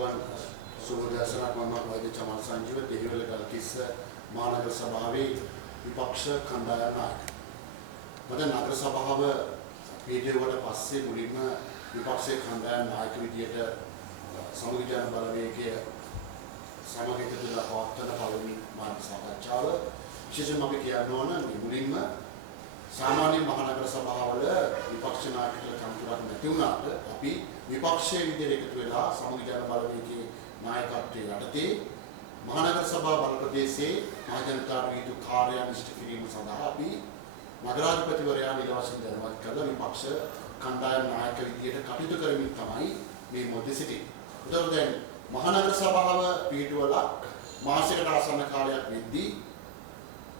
තෙරුවන් සුබදසනක් මම වෛද්‍ය චමල් සංජීව දෙහිවල ගල්කිස්ස මහනගර සභාවේ විපක්ෂ කණ්ඩායම නායක. මම නගර සභාව වීඩියෝවට පස්සේ මුලින්ම විපක්ෂයේ කණ්ඩායම නායක විදියට සමගිජන බලවේගයේ සමග එකතු වෙලා පවත්වන පළවෙනි මාර්ග සාකච්ඡාව විශේෂයෙන්ම අපි කියන්න ඕන මුලින්ම सामान्य महानगर सभावल विपक्ष नायकत्व कंतुरක් නැති වුණාට අපි විපක්ෂයේ විදිහට එකතු වෙලා සමගිජන බලවේගයේ නායකත්වයේ යටතේ මහනගර සභා බල ප්‍රදේශයේ මහජනතාවට විදු කාර්යයන් ඉෂ්ට කිරීම සඳහා අපි නගරාධිපතිවරයා නිලවසින් දැනුවත් කරලා විපක්ෂ කණ්ඩායම් නායක විදිහට කටයුතු කරමින් තමයි මේ මොහොතේ සිටින්නේ. උදව් දැන් මහනගර සභාව පිටුවලා මාසයකට ආසන්න කාලයක් වෙද්දී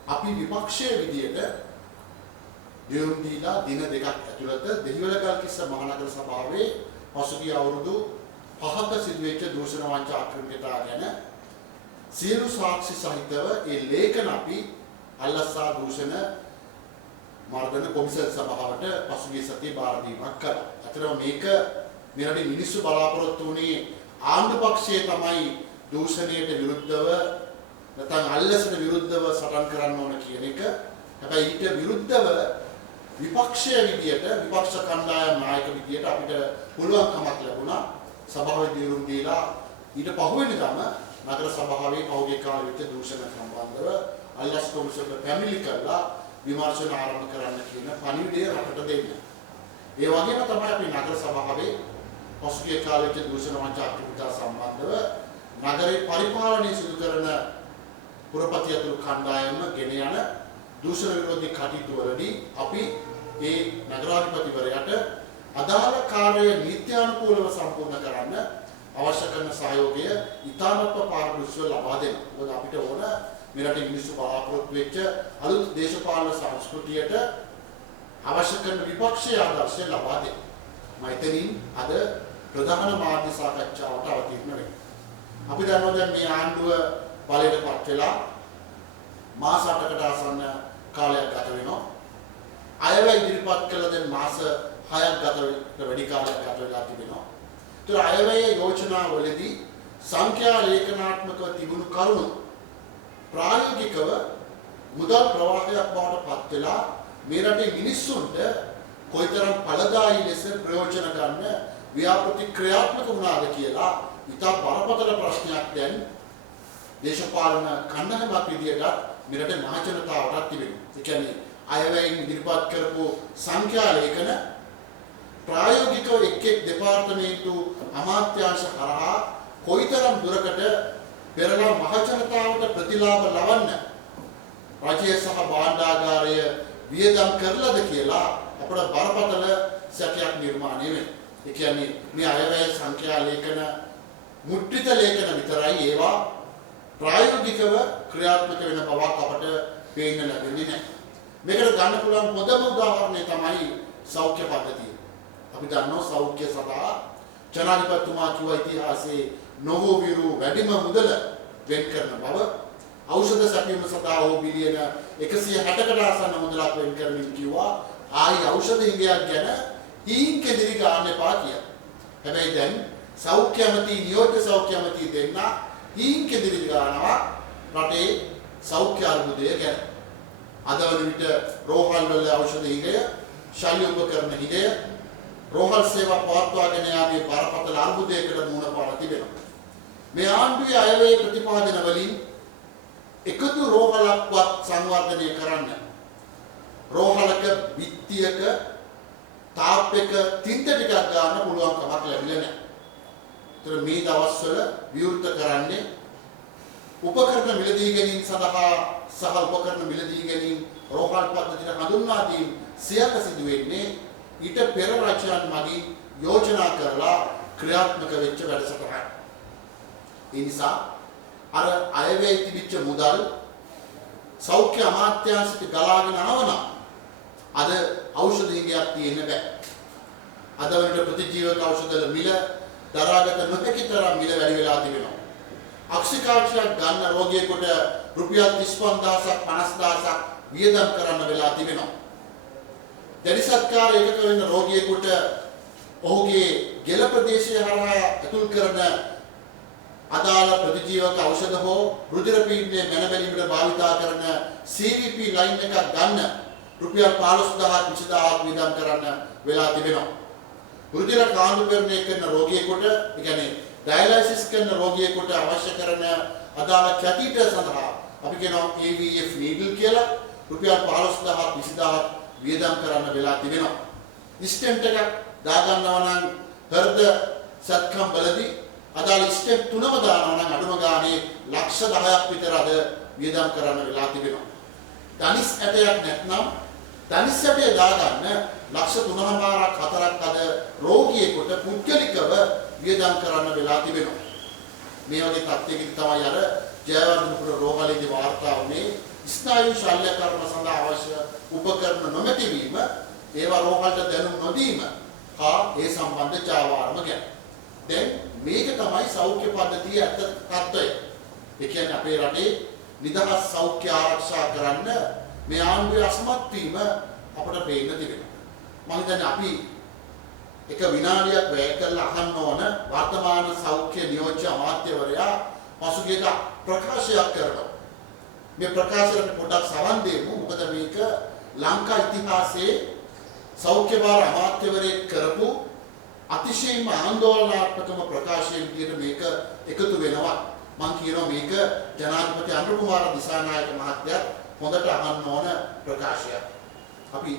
අපි විපක්ෂයේ විදිහට දියුම් දීලා දින දෙකක් ඇතුළත දෙහිවල ගල්කිස්ස මහනගර සභාවේ පසුගිය අවුරුදු 5ක සිදුවෙච්ච දූෂණ වංචා ආක්‍රමණයතා ගැන සියලු සාක්ෂි සහිතව ඒ ලේඛන අපි අල්ලස්සා දූෂණ මර්දන කොමිසම් සභාවට පසුගිය සතියේ බාර දීමක් කළා. අතරම මේක මෙරටේ මිනිස්සු බලාපොරොත්තු වුණේ ආණ්ඩු පක්ෂයේ තමයි දූෂණයට විරුද්ධව නැත්නම් අල්ලසට විරුද්ධව සටන් කරන්න ඕන කියන එක. හැබැයි ඊට විරුද්ධව විපක්ෂයේ විදියට විපක්ෂ කණ්ඩායම් නායක විදියට අපිට පුළුවන්කමක් ලැබුණා සභාවේ දියුම් දීලා ඊට පහුවෙනිදාම නගර සභාවේ පෞද්ගලික කාල විතර දූෂණ සම්බන්ධව අල්ලස් කොමිසමට පැමිණිලි කරලා විමර්ශන ආරම්භ කරන්න කියන පණිවිඩය රටට දෙන්න. ඒ වගේම තමයි අපි නගර සභාවේ පසුගිය කාලේ දූෂණ වංචා අක්‍රමිකතා සම්බන්ධව නගරේ පරිපාලනය සිදු කරන පුරපති අතුරු කණ්ඩායම ගෙන යන දූෂණ විරෝධී කටයුතු වලදී අපි ඒ නගරාධිපතිවරයාට අදාළ කාර්යය නීත්‍යානුකූලව සම්පූර්ණ කරන්න අවශ්‍ය කරන සහයෝගය ඉතාමත්ම පාරදර්ශීව ලබා දෙනවා. මොකද අපිට ඕන මෙරටේ මිනිස්සු බලාපොරොත්තු වෙච්ච අලුත් දේශපාලන සංස්කෘතියට අවශ්‍ය කරන විපක්ෂීය ආදර්ශය ලබා දෙන්න. මම එතනින් අද ප්‍රධාන මාධ්‍ය සාකච්ඡාවට අවතීර්ණ වෙනවා. අපි දන්නවා දැන් මේ ආණ්ඩුව බලයටපත් වෙලා මාස 8කට ආසන්න කාලයක් ගත වෙනවා. අයවැය ඉදිරිපත් කළ දැන් මාස 6ක් වැඩි කාලයක් ගත වෙලා තිබෙනවා. ඒතර අයවැය යෝජනා වලදී සංඛ්‍යා ලේඛනාත්මකව තිබුණු කරුණු ප්‍රායෝගිකව මුදල් ප්‍රවාහයක් බවට පත් වෙලා මේ රටේ මිනිස්සුන්ට කොයිතරම් ඵලදායී ලෙස ප්‍රයෝජන ගන්න ව්‍යාපෘති ක්‍රියාත්මක වුණාද කියලා ඉතා බරපතල ප්‍රශ්නයක් දැන් දේශපාලන කණ්ඩායමක් විදියට මෙරට මහ ජනතාවටත් තිබෙනවා. ඒ කියන්නේ අයවැයෙන් ඉදිරිපත් කරපු සංඛ්‍යා ලේඛන ප්‍රායෝගිකව එක් දෙපාර්තමේන්තු අමාත්‍යාංශ හරහා කොයිතරම් දුරකට පෙරලා මහ ජනතාවට ප්‍රතිලාභ ලබන්න රජය සහ භාණ්ඩාගාරය වියදම් කරලාද කියලා අපට බරපතල සැකයක් නිර්මාණය වෙනවා. ඒ කියන්නේ මේ අයවැය සංඛ්‍යා ලේඛන මුද්‍රිත ලේඛන විතරයි ඒවා ප්‍රායෝගිකව ක්‍රියාත්මක වෙන බවක් අපට පේන්න ලැබෙන්නේ නැහැ. මේකට ගන්න පුළුවන් හොඳම උදාහරණය තමයි සෞඛ්‍ය පද්ධතිය. අපි දන්නවා සෞඛ්‍ය සඳහා ජනාධිපතිතුමා කිව්ව ඉතිහාසයේ නොවෝවිරු වැඩිම මුදල වෙන් කරන බව, ඖෂධ සැපයීම සඳහා බිලියන 160කට ආසන්න මුදලක් වෙන් කරමින් කිව්වා ආයි ඖෂධ හිඟයක් ගැන ඊන් කෙදිරි ගන්න එපා කියලා. හැබැයි දැන් සෞඛ්‍ය අමාත්‍ය නියෝජ්‍ය සෞඛ්‍ය අමාත්‍ය දෙන්න ඊන් කෙදිරි ගන්නවා රටේ සෞඛ්‍ය අර්බුදය ගැන. අද වන විට රෝහල් වල ඖෂධ හිඟය, ශල්‍ය උපකරණ හිඟය, රෝහල් සේවා පවත්වාගෙන යාමේ බරපතල අර්බුදයකට මුහුණ පාලා තිබෙනවා. මේ ආණ්ඩුවේ අයවැය ප්‍රතිපාදන වලින් එකදු රෝහලක්වත් සංවර්ධනය කරන්න රෝහලක බිත්තියක තාප්පයක තින්ත ටිකක් ගන්න පුළුවන් කමක් ලැබිලා නැහැ. ඒතර මේ දවස්වල විවෘත කරන්නේ උපකරණ මිලදී ගැනීම සඳහා සහ උපකරණ මිලදී ගැනීම රෝහල් පද්ධතියට හඳුන්වා දීම සියක සිදු වෙන්නේ ඊට පෙර රජයන් මගින් යෝජනා කරලා ක්‍රියාත්මක වෙච්ච වැඩසටහන. ඒ නිසා අර අයවැය තිබිච්ච මුදල් සෞඛ්‍ය අමාත්‍යාංශයට ගලාගෙන ආවනම් අද ඖෂධ හිඟයක් තියෙන්න බෑ. අද වලට ප්‍රතිජීවක ඖෂධ මිල දරාගත නොහැකි තරම් මිල වැඩි වෙලා තිබෙනවා. අක්ෂිකාක්ෂයක් ගන්න රෝගියෙකුට රුපියල් 35000ක් 50000ක් වියදම් කරන්න වෙලා තිබෙනවා. දැඩි සත්කාර එකක වෙන රෝගියෙකුට ඔහුගේ ගෙල ප්‍රදේශය හරහා ඇතුල් කරන අදාළ ප්‍රතිජීවක ඖෂධ හෝ රුධිර පීඩනය මැනබැලීමට භාවිතා කරන CVP ලයින් එකක් ගන්න රුපියල් 15000ක් 20000ක් වියදම් කරන්න වෙලා තිබෙනවා. රුධිර කාන්දුකරණය කරන රෝගියෙකුට, ඒ කියන්නේ ඩයලයිසිස් කරන රෝගියෙකුට අවශ්‍ය කරන අදාළ කැතීටර් සඳහා අපි කියනවා AVF needle කියලා රුපියල් 15000ක් 20000ක් වියදම් කරන්න වෙලා තිබෙනවා. ස්ටෙන්ට් එකක් දාගන්නවා නම් හෘද සත්කම් වලදී අදාළ ස්ටෙප් 3ම දානවා නම් අඩුම ගානේ ලක්ෂ 10ක් විතර අද වියදම් කරන්න වෙලා තිබෙනවා. ධනිස් ඇටයක් නැත්නම් ධනිස් ඇටය දාගන්න ලක්ෂ 3මාරක් 4ක් අද රෝගියෙකුට පුද්ගලිකව වියදම් කරන්න වෙලා තිබෙනවා. මේ වගේ තත්ත්වයකින් තමයි අර ජයවර්ධනපුර රෝහලේදී වාර්තා වුණේ ස්නායු ශල්‍ය කර්ම සඳහා අවශ්‍ය උපකරණ නොමැතිවීම, ඒවා රෝහලට දැනුම් නොදීම හා ඒ සම්බන්ධ චාවාරම ගැන. දැන් මේක තමයි සෞඛ්‍ය පද්ධතියේ ඇත්ත තත්ත්වය. ඒ කියන්නේ අපේ රටේ නිදහස් සෞඛ්‍ය ආරක්ෂා කරන්න මේ ආණ්ඩුවේ අසමත් වීම අපට පේන්න තිබෙනවා. මම හිතන්නේ අපි එක විනාඩියක් වැය කරලා අහන්න ඕන වර්තමාන සෞඛ්‍ය නියෝජ්‍ය අමාත්‍යවරයා පසුගියදා ප්‍රකාශයක් කරනවා. මේ ප්‍රකාශයට පොඩ්ඩක් සවන් දෙමු. මොකද මේක ලංකා ඉතිහාසයේ සෞඛ්‍ය භාර අමාත්‍යවරයෙක් කරපු අතිශයින්ම ආందోලනාත්මකම ප්‍රකාශයෙන් විදිහට මේක එකතු වෙනවා. මම කියනවා මේක ජනාධිපති අනුර කුමාර දිසානායක මහත්තයා හොඳට අහන්න ඕන ප්‍රකාශයක්. අපි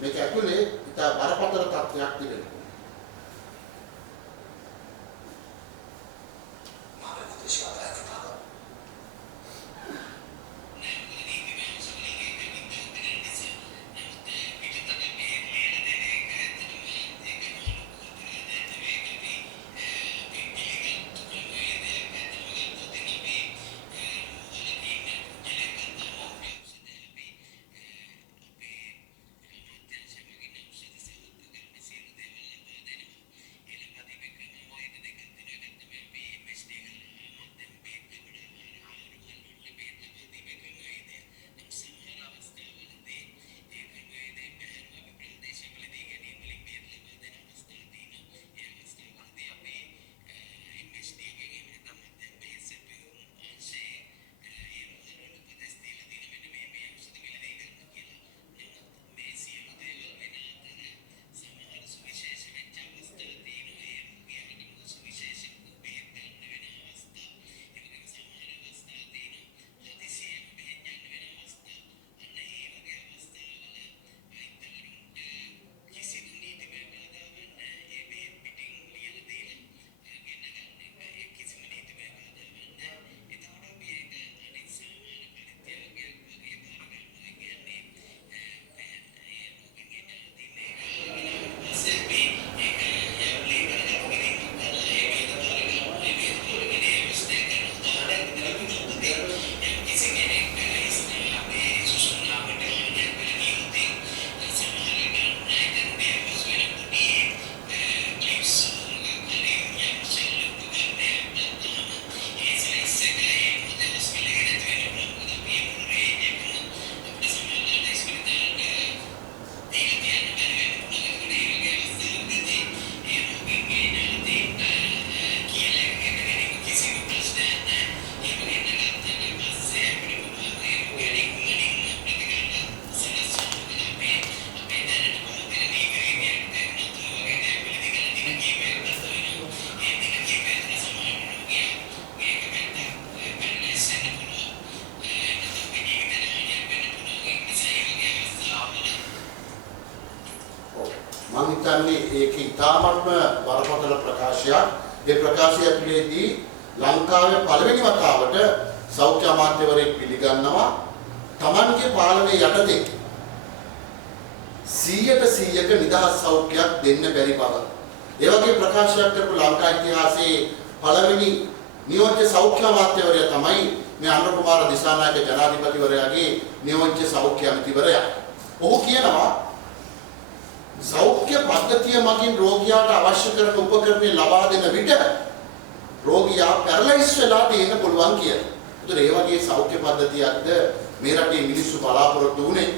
මේක ඇතුලේ ඉතා බරපතල තත්ත්වයක් තිබෙනවා. ඒක ඉතාමත්ම බරපතල ප්‍රකාශයක්. ඒ ප්‍රකාශය පිළිදී ලංකාවේ පළවෙනි වතාවට සෞඛ්‍ය අමාත්‍යවරයෙක් පිළිගන්නවා තමන්ගේ පාලනය යටතේ 100% නිදහස් සෞඛ්‍යයක් දෙන්න බැරි බව. ඒ වගේ ප්‍රකාශයක් කරපු ලංකා ඉතිහාසයේ පළවෙනි නියෝජ්‍ය සෞඛ්‍ය අමාත්‍යවරයා තමයි මේ අනුර කුමාර දිසානායක ජනාධිපතිවරයාගේ නියෝජ්‍ය සෞඛ්‍ය අමාත්‍යවරයා. ඔහු කියනවා සෞඛ්‍ය පද්ධතිය මගින් රෝගියාට අවශ්‍ය කරන උපකරණ ලබා දෙන විට රෝගියා පැරලයිස් වෙලා තියෙන්න පුළුවන් කියලා. ඒතර ඒ වගේ සෞඛ්‍ය පද්ධතියක්ද මේ රටේ මිනිස්සු බලාපොරොත්තු වුණේ.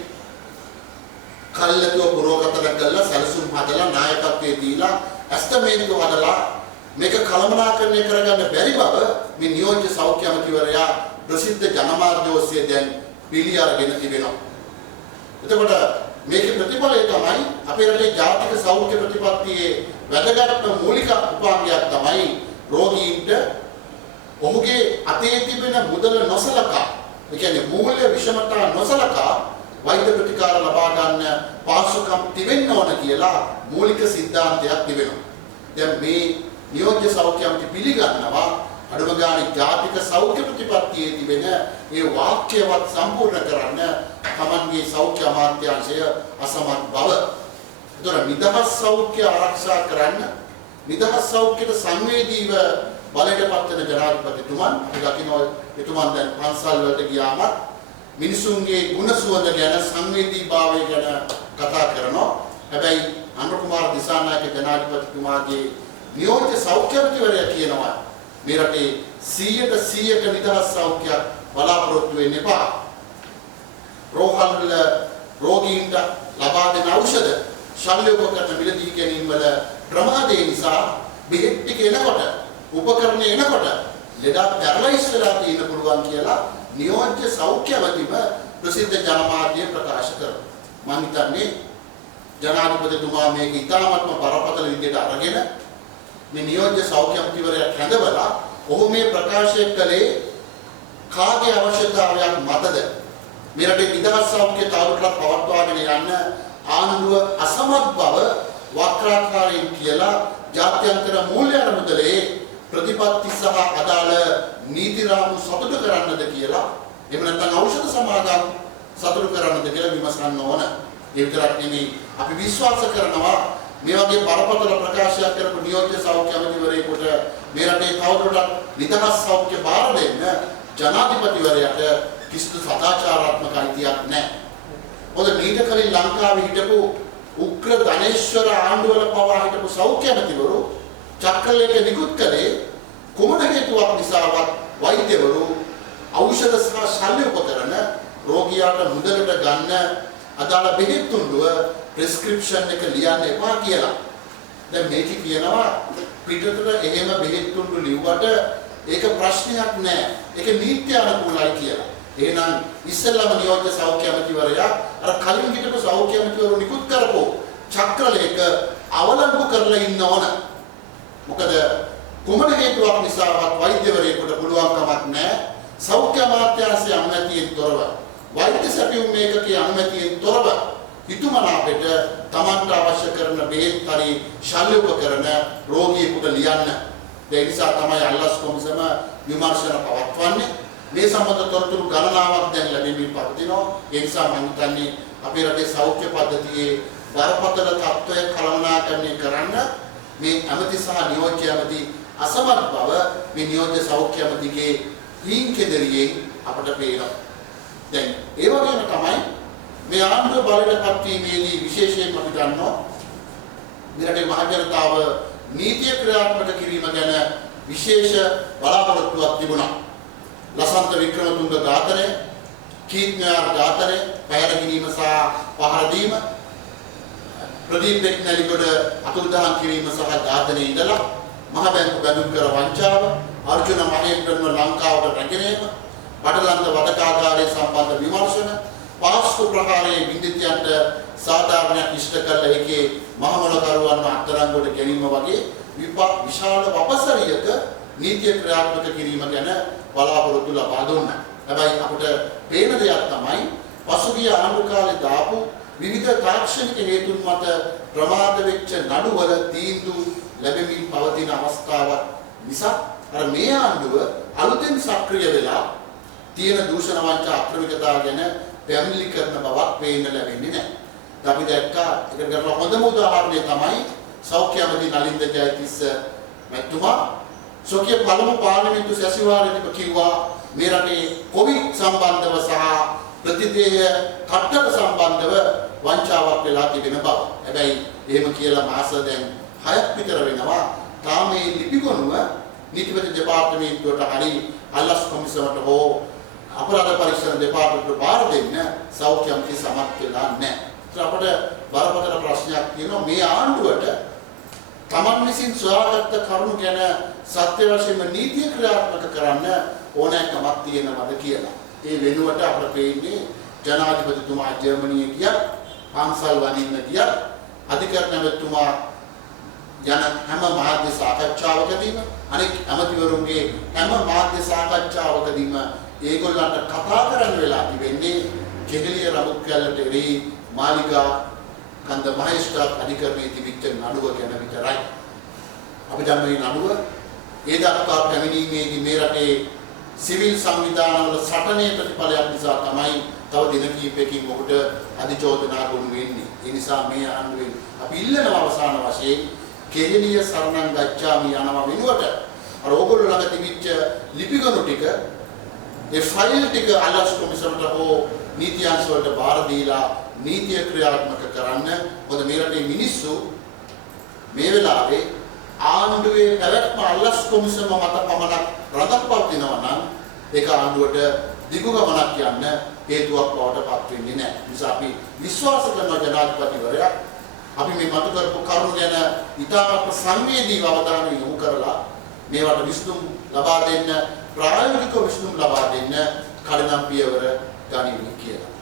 කල්ලාතුව පුරෝගතන කළා සැලසුම් හදලා නායකත්වයේ දීලා ඇස්තමේනික හදලා මේක කළමනාකරණය කරගන්න බැරි බව මේ නියෝජ්‍ය සෞඛ්‍ය අමාත්‍යවරයා ප්‍රසිද්ධ ජනමාධ්‍ය ඔස්සේ දැන් පිළි අරගෙන තිබෙනවා. එතකොට මේකේ ප්‍රතිඵලය තමයි අපේ රටේ ජාතික සෞඛ්‍ය ප්‍රතිපත්තියේ වැදගත්ම මූලික උපාංගයක් තමයි රෝගීන්ට ඔහුගේ අතේ තිබෙන මුදල නොසලකා, ඒ කියන්නේ මූල්‍ය විෂමතා නොසලකා වෛද්‍ය ප්‍රතිකාර ලබා ගන්න පාසුකම් තිබෙන්න ඕන කියලා මූලික સિદ્ધාන්තයක් තිබෙනවා. දැන් මේ නියෝජ්‍ය සෞඛ්‍ය අමාත්‍ය පිළිගන්නවා අඩුම ගානේ ජාතික සෞඛ්‍ය ප්‍රතිපත්තියේ තිබෙන ඒ වාක්‍යවත් සම්පූර්ණ කරන්න තමන්ගේ සෞඛ්‍ය අමාත්‍යාංශය අසමත් බව. ඒතර නිදහස් සෞඛ්‍ය ආරක්ෂා කරන්න නිදහස් සෞඛ්‍යයට සංවේදීව බලයට පත්වන ජනාධිපතිතුමන් දකින්න එතුමන් දැන් පන්සල් වලට ගියාම මිනිසුන්ගේ ගුණ සුවඳ ගැන සංවේදීභාවය ගැන කතා කරනවා. හැබැයි අනුර කුමාර දිසානායක ජනාධිපතිතුමාගේ නියෝජ්‍ය සෞඛ්‍ය අමාත්‍යවරයා කියනවා මේ රටේ 100% නිදහස් සෞඛ්‍යයක් බලාපොරොත්තු වෙන්න එපා. රෝගීන්ට ලබා දෙන ඖෂධ ශල්‍ය උපකරණ මිලදී ගැනීම වල ප්‍රමාදය නිසා බෙහෙත් ටික එනකොට උපකරණ එනකොට ලෙඩ පැරලයිස් වෙලා තියෙන්න පුළුවන් කියලා නියෝජ්‍ය සෞඛ්‍ය අමාත්‍යම ප්‍රසිද්ධ ජනමාධ්‍ය ප්‍රකාශ කරනවා. මම හිතන්නේ ජනාධිපතිතුමා මේක ඉතාමත්ම බරපතල විදිහට අරගෙන මේ නියෝජ්‍ය සෞඛ්‍ය අමාත්‍යවරයා කැඳවලා ඔහු මේ ප්‍රකාශය කළේ කාගේ අවශ්‍යතාවයක් මතද මේ රටේ නිදහස් සෞඛ්‍ය තවදුරටත් පවත්වාගෙන යන්න ආණ්ඩුව අසමත් බව වක්‍රාකාරයෙන් කියලා ජාත්‍යන්තර මූල්‍ය අරමුදලේ ප්‍රතිපත්ති සහ අදාළ නීති රාමු සතුටු කරන්නද කියලා එහෙම නැත්නම් ඖෂධ සමාගම් සතුටු කරන්නද කියලා විමසන්න ඕන. ඒ විතරක් නෙමෙයි අපි විශ්වාස කරනවා මේ වගේ බරපතල ප්‍රකාශයක් කරපු නියෝජ්‍ය සෞඛ්‍ය අමාත්‍යවරයෙකුට මේ රටේ තවදුරටත් නිදහස් සෞඛ්‍ය බාර දෙන්න ජනාධිපතිවරයාට කිසිදු සදාචාරාත්මක අයිතියක් නැහැ. මොකද මීට කලින් ලංකාවේ හිටපු උග්‍ර ධනේශ්වර ආණ්ඩුවල පවා හිටපු සෞඛ්‍ය අමාත්‍යවරු චක්‍රලේඛ නිකුත් කළේ කුමන හේතුවක් නිසාවත් වෛද්‍යවරු ඖෂධ සහ ශල්‍ය උපකරණ රෝගියාට මුදලට ගන්න අදාළ බෙහෙත් තුණ්ඩුව ප්‍රෙස්ක්‍රිප්ෂන් එක ලියන්න එපා කියලා. දැන් මේක කියනවා පිටතට එහෙම බෙහෙත් තුණ්ඩු ලිව්වට ඒක ප්‍රශ්නයක් නෑ. ඒක නීත්‍ය අනුකූලයි කියලා. එහෙනම් ඉස්සෙල්ලාම නියෝජ්‍ය සෞඛ්‍ය අමාත්‍යවරයා අර කලින් හිටපු සෞඛ්‍ය අමාත්‍යවරු නිකුත් කරපු චක්‍රලේඛ අවලංගු කරලා ඉන්න ඕන. මොකද කුමන හේතුවක් නිසාවත් වෛද්‍යවරයෙකුට පුළුවන් කමක් නැහැ සෞඛ්‍ය අමාත්‍යාංශයේ අනුමැතියෙන් තොරව වෛද්‍ය සැපයුම් මේකකේ අනුමැතියෙන් තොරව හිතුමනාපෙට තමන්ට අවශ්‍ය කරන බෙහෙත් හරි ශල්‍ය උපකරණ රෝගියෙකුට ලියන්න. ඒ නිසා තමයි අල්ලස් කොමිසම විමර්ශන පවත්වන්නේ. මේ සම්බන්ධ තොරතුරු ගණනාවක් දැන් ලැබෙමින් පවතිනවා. ඒ නිසා මම හිතන්නේ අපේ රටේ සෞඛ්‍ය පද්ධතියේ බරපතල තත්ත්වය කළමනාකරණය කරන්න මේ ඇමති සහ නියෝජ්‍ය ඇමති අසමත් බව මේ නියෝජ්‍ය සෞඛ්‍ය ඇමතිගේ හීන් කෙදරියෙන් අපට පේනවා. දැන් ඒ වගේම තමයි මේ ආණ්ඩුව බලයට පත්වීමේදී විශේෂයෙන්ම අපි දන්නවා මේ රටේ මහ ජනතාව නීතිය ක්‍රියාත්මක කිරීම ගැන විශේෂ බලාපොරොත්තුවක් තිබුණා. ලසන්ත වික්‍රමතුංග ඝාතනය, කීර්තිනායක ඝාතනය, පැහැර ගැනීම සහ පහර දීම, ප්‍රදීප් බෙක්නැලිගොඩ අතුරුදහන් කිරීම සහ ඝාතනයේ ඉඳලා මහ බැංකු බැඳුම් කර වංචාව, අර්ජුන මහේන්ද්‍රන්ව ලංකාවට රැගෙනීම, බඩලන්ත වදකාගාරයේ සම්බන්ධ විමර්ශන, පාස්කු ප්‍රහාරයේ විඳිතයන්ට සාධාරණයක් ඉෂ්ට කළ එකේ මහමොලකරුවන්ව අත්අඩංගුවට ගැනීම වගේ විශාල වපසරියක නීතිය ක්‍රියාත්මක කිරීම ගැන බලාපොරොත්තු ලබා දුන්නා. හැබැයි අපිට පේන දෙයක් තමයි පසුගිය ආණ්ඩු කාලේ දාපු විවිධ තාක්ෂණික හේතුන් මත ප්‍රමාද වෙච්ච නඩුවල තීන්දුව ලැබෙමින් පවතින අවස්ථාවක් නිසා අර මේ ආණ්ඩුව අලුතෙන් සක්‍රිය වෙලා තියෙන දූෂණ වංචා අක්‍රමිකතා ගැන පැමිණිලි කරන බවක් පේන්න ලැබෙන්නේ නැහැ. අපි දැක්කා ඒකට කරලා හොඳම උදාහරණය තමයි සෞඛ්‍ය අමාත්‍ය නලින්ද ජයතිස්ස මැතිතුමා සෝකිය පළමු පාර්ලිමේන්තු සැසිවාරයේදී කිව්වා මේ රටේ කොවිඩ් සම්බන්ධව සහ ප්‍රතිදේහ කට්ටට සම්බන්ධව වංචාවක් වෙලා තිබෙන බව. හැබැයි එහෙම කියලා මාස දැන් 6ක් විතර වෙනවා. තාම මේ ලිපිගොනුව නීතිපති දෙපාර්තමේන්තුවට හරි අල්ලස් කොමිසමට හෝ අපරාධ පරීක්ෂණ දෙපාර්තමේන්තුවට බාර දෙන්න සෞඛ්‍ය අමාත්‍ය සමත් වෙලා නැහැ. ඒත් අපිට බරපතල ප්‍රශ්නයක් තියෙනවා මේ ආණ්ඩුවට තමන් විසින් සොයාගත්ත කරුණු ගැන සත්‍ය වශයෙන්ම නීතිය ක්‍රියාත්මක කරන්න ඕනෑකමක් තියෙනවද කියලා. ඒ වෙනුවට අපට පේන්නේ ජනාධිපතිතුමා ජර්මනියේ ගියත්, පන්සල් වදින්න ගියත්, අධිකරණ ඇමතිතුමා යන හැම මාධ්‍ය සාකච්ඡාවකදීම අනෙක් ඇමතිවරුන්ගේ හැම මාධ්‍ය සාකච්ඡාවකදීම ඒගොල්ලන්ට කතා කරන්න වෙලා තිබෙන්නේ කෙහෙලිය රඹුක්කැලට එරෙහි මාලිගා කන්ද මහේස්ත්‍රාත් අධිකරණයේ තිබිච්ච නඩුව ගැන විතරයි. අපි දැන් මේ නඩුව ඒ දක්වා පැමිණීමේදී මේ රටේ සිවිල් සංවිධානවල සටනේ ප්‍රතිඵලයක් නිසා තමයි තව දින කිහිපයකින් ඔහුට අධිචෝදනා ගොනු වෙන්නේ. ඒ නිසා මේ ආණ්ඩුවෙන් අපි ඉල්ලන අවසාන වශයෙන් කෙහෙලිය සරණං ගච්ඡාමි යනවා වෙනුවට අර ඕගොල්ලෝ ළඟ තිබිච්ච ලිපිගණු ටික ඒ ෆයිල් ටික අලස් කොමිසමට හෝ නීති අංශ වලට බාර දීලා නීතිය ක්‍රියාත්මක කරන්න. මොකද මේ රටේ මිනිස්සු මේ වෙලාවේ ආණ්ඩුවේ පැවැත්ම අලස් කොමිසම මත පමණක් රඳාපවතිනවා නම් ඒක ආණ්ඩුවට දිගු ගමනක් යන්න හේතුවක් බවට පත් වෙන්නේ නැහැ. නිසා අපි විශ්වාස කරන ජනාධිපතිවරයා අපි මේ මතු කරපු කරුණු ගැන ඉතාමත් සංවේදීව අවධානය යොමු කරලා මේවට විසඳුම් ලබා දෙන්න, ප්‍රායෝගික විසඳුම් ලබා දෙන්න කඩනම් පියවර ගනිමු කියලා.